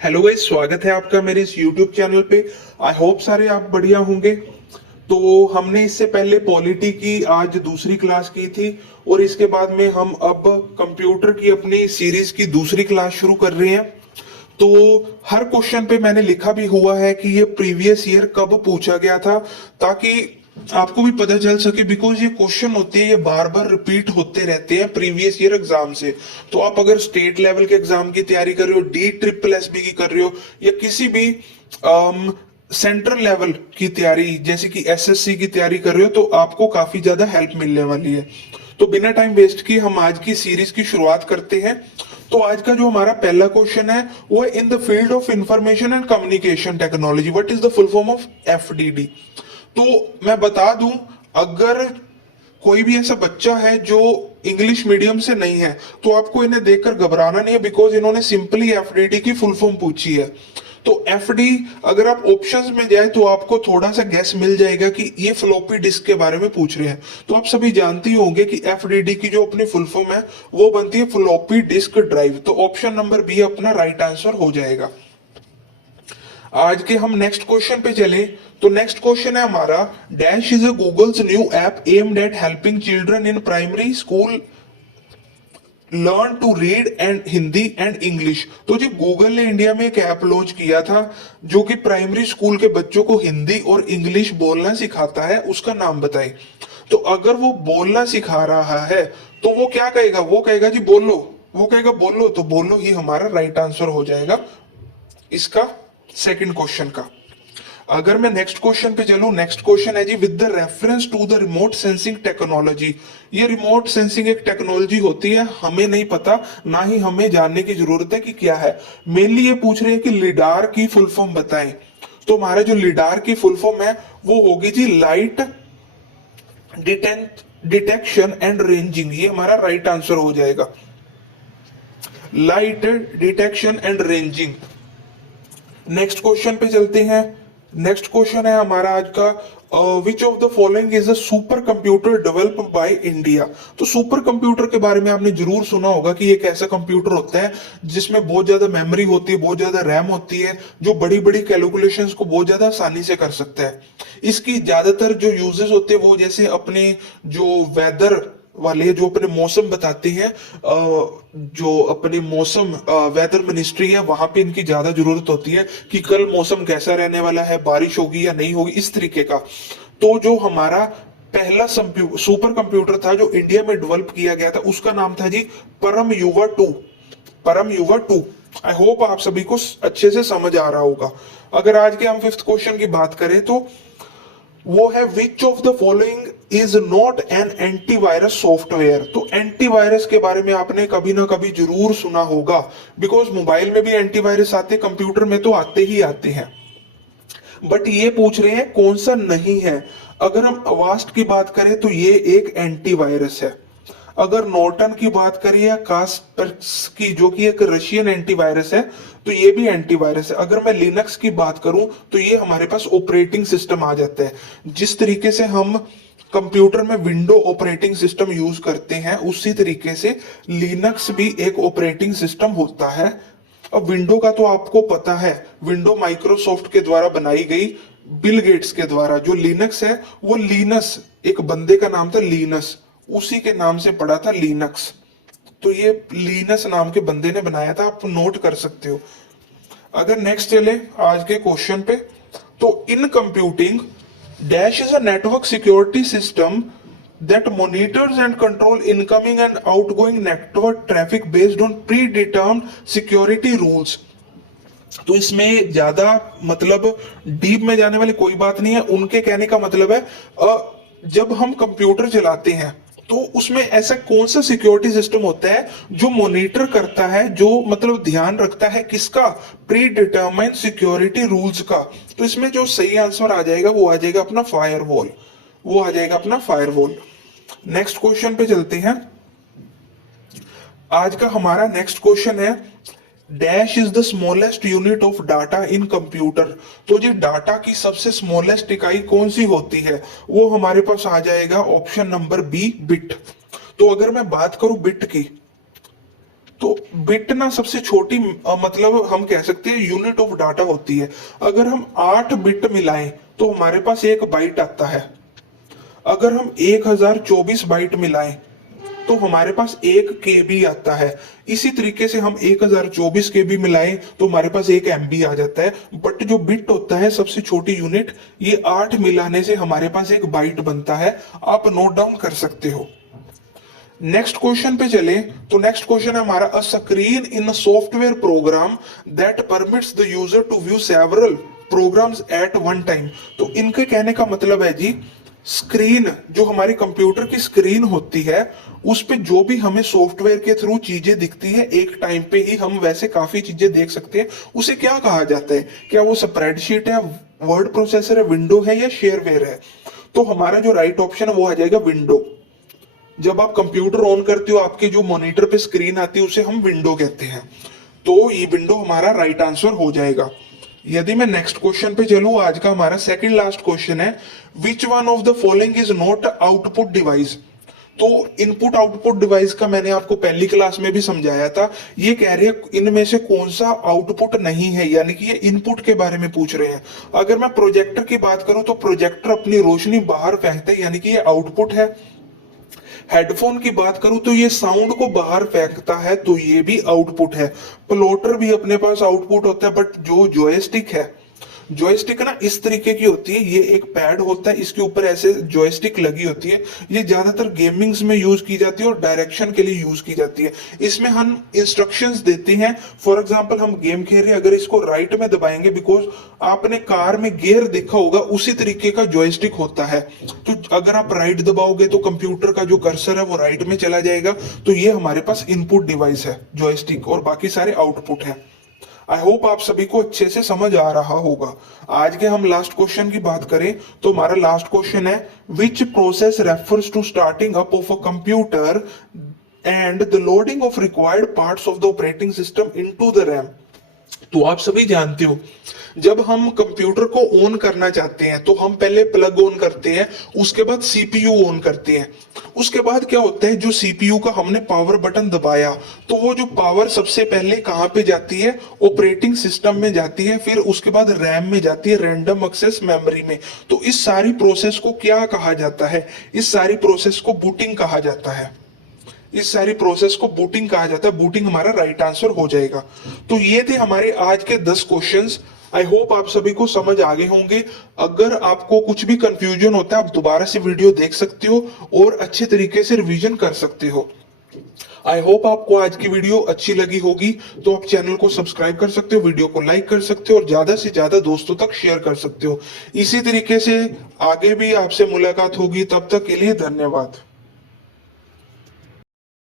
Hello guys, स्वागत है आपका मेरे इस YouTube चैनल पे। आई होप सारे आप बढ़िया होंगे। तो हमने इससे पहले पॉलिटी की आज दूसरी क्लास की थी और इसके बाद में हम अब कंप्यूटर की अपनी सीरीज की दूसरी क्लास शुरू कर रहे हैं। तो हर क्वेश्चन पे मैंने लिखा भी हुआ है कि ये प्रीवियस ईयर कब पूछा गया था, ताकि आपको भी पता चल सके। बिकॉज ये क्वेश्चन होते हैं, ये बार बार रिपीट होते रहते हैं प्रीवियस ईयर एग्जाम से। तो आप अगर स्टेट लेवल के एग्जाम की तैयारी कर रहे हो, DSSB की कर रहे हो, या किसी भी सेंट्रल लेवल की तैयारी जैसे कि SSC की तैयारी कर रहे हो, तो आपको काफी ज्यादा हेल्प मिलने वाली है। तो बिना टाइम वेस्ट किए हम आज की सीरीज की शुरुआत करते हैं। तो आज का जो हमारा पहला क्वेश्चन है वो है, in the field of information and communication technology what is the full form of FDD। तो मैं बता दूं, अगर कोई भी ऐसा बच्चा है जो इंग्लिश मीडियम से नहीं है तो आपको इन्हें देखकर घबराना नहीं है, बिकॉज इन्होंने सिंपली FDD की फुल फॉर्म पूछी है। तो FD, अगर आप ऑप्शंस में जाए तो आपको थोड़ा सा गैस मिल जाएगा कि ये फ्लॉपी डिस्क के बारे में पूछ रहे हैं। तो आप सभी जानते ही होंगे कि FDD की जो अपनी फुल फॉर्म है वो बनती है फ्लॉपी डिस्क ड्राइव। तो ऑप्शन नंबर बी अपना राइट आंसर हो जाएगा। आज के हम नेक्स्ट क्वेश्चन पे चले। तो नेक्स्ट क्वेश्चन है हमारा, dash is a Google's new app aimed at helping children in primary school learn to read and Hindi and English. तो जी गूगल ने इंडिया में एक ऐप लॉन्च किया था जो कि प्राइमरी स्कूल के बच्चों को हिंदी और इंग्लिश बोलना सिखाता है। उसका नाम बताएं। तो अगर वो बोलना सिखा रहा है तो वो क्या कहेगा? वो कहेगा जी बोलो। वो कहेगा बोलो, तो बोलो ही हमारा राइट आंसर हो जाएगा इसका सेकंड क्वेश्चन का। अगर मैं नेक्स्ट क्वेश्चन पे चलूं, नेक्स्ट क्वेश्चन है जी, with the reference to the remote sensing technology. ये रिमोट सेंसिंग एक टेक्नोलॉजी होती है, हमें नहीं पता, ना ही हमें जानने की जरूरत है कि क्या है। मेनली ये पूछ रहे हैं कि लिडार की फुल फॉर्म बताएं। तो हमारा जो लिडार की फुल फॉर्म है वो होगी जी लाइट डिटेक्शन एंड रेंजिंग। ये हमारा राइट आंसर हो जाएगा, light detection and ranging. Next question पे चलते हैं। नेक्स्ट क्वेश्चन है हमारा आज का, which of the following is a super computer develop by India. तो सुपर कंप्यूटर के बारे में आपने जरूर सुना होगा कि एक ऐसा कंप्यूटर होता है जिसमें बहुत ज्यादा मेमोरी होती है, बहुत ज्यादा रैम होती है, जो बड़ी बड़ी कैलकुलेशंस को बहुत ज्यादा आसानी से कर सकता है। इसकी ज्यादातर जो यूजेस होते हैं वो जैसे अपने जो वेदर वाले, जो अपने मौसम बताते हैं, जो अपने मौसम वेदर मिनिस्ट्री है, वहां पे इनकी ज्यादा जरूरत होती है कि कल मौसम कैसा रहने वाला है, बारिश होगी या नहीं होगी, इस तरीके का। तो जो हमारा पहला सुपर कंप्यूटर था जो इंडिया में डेवलप किया गया था, उसका नाम था जी परम युवा 2। परम युवा 2। आई होप आप सभी को अच्छे से समझ आ रहा होगा। अगर आज के हम फिफ्थ क्वेश्चन की बात करें तो वो है, which of the following is not an antivirus software. तो एंटीवायरस के बारे में आपने कभी ना कभी जरूर सुना होगा, बिकॉज मोबाइल में भी एंटीवायरस आते, कंप्यूटर में तो आते ही आते हैं। बट ये पूछ रहे हैं कौन सा नहीं है। अगर हम अवास्ट की बात करें तो ये एक एंटीवायरस है। अगर नॉर्टन की बात करें या कास्पेर्स की, जो कि एक रशियन एंटीवायरस है, तो ये भी एंटीवायरस है। अगर मैं लिनक्स की बात करूं तो ये हमारे पास ऑपरेटिंग सिस्टम आ जाता है। जिस तरीके से हम कंप्यूटर में विंडो ऑपरेटिंग सिस्टम यूज करते हैं, उसी तरीके से लिनक्स भी एक ऑपरेटिंग सिस्टम होता है। अब विंडो का तो आपको पता है, विंडो माइक्रोसॉफ्ट के द्वारा बनाई गई, बिल गेट्स के द्वारा। जो लिनक्स है वो लीनस, एक बंदे का नाम था लीनस, उसी के नाम से पड़ा था लिनक्स। तो ये लीनस नाम के बंदे ने बनाया था, आप नोट कर सकते हो। अगर नेक्स्ट चले आज के क्वेश्चन पे, तो in computing dash is a network security system that monitors and control incoming and outgoing network traffic based on predetermined security rules। तो इसमें ज्यादा मतलब डीप में जाने वाली कोई बात नहीं है। उनके कहने का मतलब है, जब हम कंप्यूटर चलाते हैं तो उसमें ऐसा कौन सा सिक्योरिटी सिस्टम होता है जो मॉनिटर करता है, जो मतलब ध्यान रखता है किसका? प्री डिटरमाइंड सिक्योरिटी रूल्स का। तो इसमें जो सही आंसर आ जाएगा वो आ जाएगा अपना फायरवॉल। वो आ जाएगा अपना फायरवॉल। नेक्स्ट क्वेश्चन पे चलते हैं। आज का हमारा नेक्स्ट क्वेश्चन है, dash is the smallest unit of data in computer. तो जी डाटा की सबसे स्मॉलेस्ट इकाई कौन सी होती है? वो हमारे पास आ जाएगा ऑप्शन नंबर बी, बिट। तो अगर मैं बात करूं बिट की, तो बिट ना सबसे छोटी मतलब हम कह सकते हैं यूनिट ऑफ डाटा होती है। अगर हम 8 बिट मिलाएं तो हमारे पास 1 बाइट आता है। अगर हम 1024 बाइट मिलाएं तो हमारे पास 1 केबी आता है। इसी तरीके से हम 1024 केबी मिलाएं तो हमारे पास 1 एमबी आ जाता है। बट जो बिट होता है सबसे छोटी यूनिट, ये 8 मिलाने से हमारे पास 1 बाइट बनता है। आप नोट डाउन कर सकते हो। नेक्स्ट क्वेश्चन पे चले तो नेक्स्ट क्वेश्चन है हमारा, a screen in a software program that permits the user to view several programs at one time. तो इनके कहने का मतलब है जी, स्क्रीन जो हमारी कंप्यूटर की स्क्रीन होती है उस पे जो भी हमें सॉफ्टवेयर के थ्रू चीजें दिखती है एक टाइम पे ही हम वैसे काफी चीजें देख सकते हैं, उसे क्या कहा जाता है? क्या वो स्प्रेडशीट है, वर्ड प्रोसेसर है, विंडो है या शेयरवेयर है? तो हमारा जो राइट ऑप्शन है वो आ जाएगा विंडो। जब आप कंप्यूटर ऑन करते हो आपके जो मॉनिटर पे स्क्रीन आती है उसे हम विंडो कहते हैं। तो ये विंडो हमारा राइट आंसर हो जाएगा। यदि मैं नेक्स्ट क्वेश्चन पे चलूं, आज का हमारा सेकंड लास्ट क्वेश्चन है, which one of the following is not output device. तो इनपुट आउटपुट डिवाइस का मैंने आपको पहली क्लास में भी समझाया था। ये कह रहे हैं इनमें से कौन सा आउटपुट नहीं है, यानी कि ये इनपुट के बारे में पूछ रहे हैं। अगर मैं प्रोजेक्टर की बात करूं तो प्रोजेक्टर अपनी रोशनी बाहर फेंकता है, यानी कि ये आउटपुट है। हेडफोन की बात करूं तो ये साउंड को बाहर फेंकता है, तो ये भी आउटपुट है। प्लॉटर भी अपने पास आउटपुट होता है। बट जो जॉयस्टिक है, जॉयस्टिक ना इस तरीके की होती है, ये एक पैड होता है, इसके ऊपर ऐसे जॉयस्टिक लगी होती है। ये ज्यादातर गेमिंग्स में यूज की जाती है और डायरेक्शन के लिए यूज की जाती है। इसमें हम इंस्ट्रक्शंस देते हैं। फॉर एग्जांपल हम गेम खेल रहे हैं, अगर इसको राइट में दबाएंगे, बिकॉज आपने कार में गियर देखा होगा, उसी तरीके का जॉयस्टिक होता है। तो अगर आप राइट दबाओगे तो कंप्यूटर का जो कर्सर है वो राइट में चला जाएगा। तो ये हमारे पास इनपुट डिवाइस है जॉयस्टिक, और बाकी सारे आउटपुट है। आई होप आप सभी को अच्छे से समझ आ रहा होगा। आज के हम लास्ट क्वेश्चन की बात करें तो हमारा लास्ट क्वेश्चन है, which process refers to starting up of a computer and the loading of required parts of the operating system into the RAM. तो आप सभी जानते हो, जब हम कंप्यूटर को ऑन करना चाहते हैं तो हम पहले प्लग ऑन करते हैं, उसके बाद सीपीयू ऑन करते हैं। उसके बाद क्या होता है, जो सीपीयू का हमने पावर बटन दबाया तो वो जो पावर सबसे पहले कहां पे जाती है, ऑपरेटिंग सिस्टम में जाती है, फिर उसके बाद रैम में जाती है, रैंडम एक्सेस मेमोरी में। तो इस सारी प्रोसेस को क्या कहा जाता है? इस सारी प्रोसेस को बूटिंग कहा जाता है। इस सारी प्रोसेस को बूटिंग कहा जाता है। बूटिंग हमारा राइट आंसर हो जाएगा। तो ये थे हमारे आज के 10 क्वेश्चंस। आई होप आप सभी को समझ आ गए होंगे। अगर आपको कुछ भी कंफ्यूजन होता है आप दोबारा से वीडियो देख सकते हो और अच्छे तरीके से रिवीजन कर सकते हो। आई होप आपको आज की वीडियो अच्छी लगी होगी। तो आप चैनल को सब्सक्राइब कर सकते हो, वीडियो को लाइक कर सकते हो और ज्यादा से ज्यादा दोस्तों तक शेयर कर सकते हो। इसी तरीके से आगे भी आपसे मुलाकात होगी। तब तक के लिए धन्यवाद।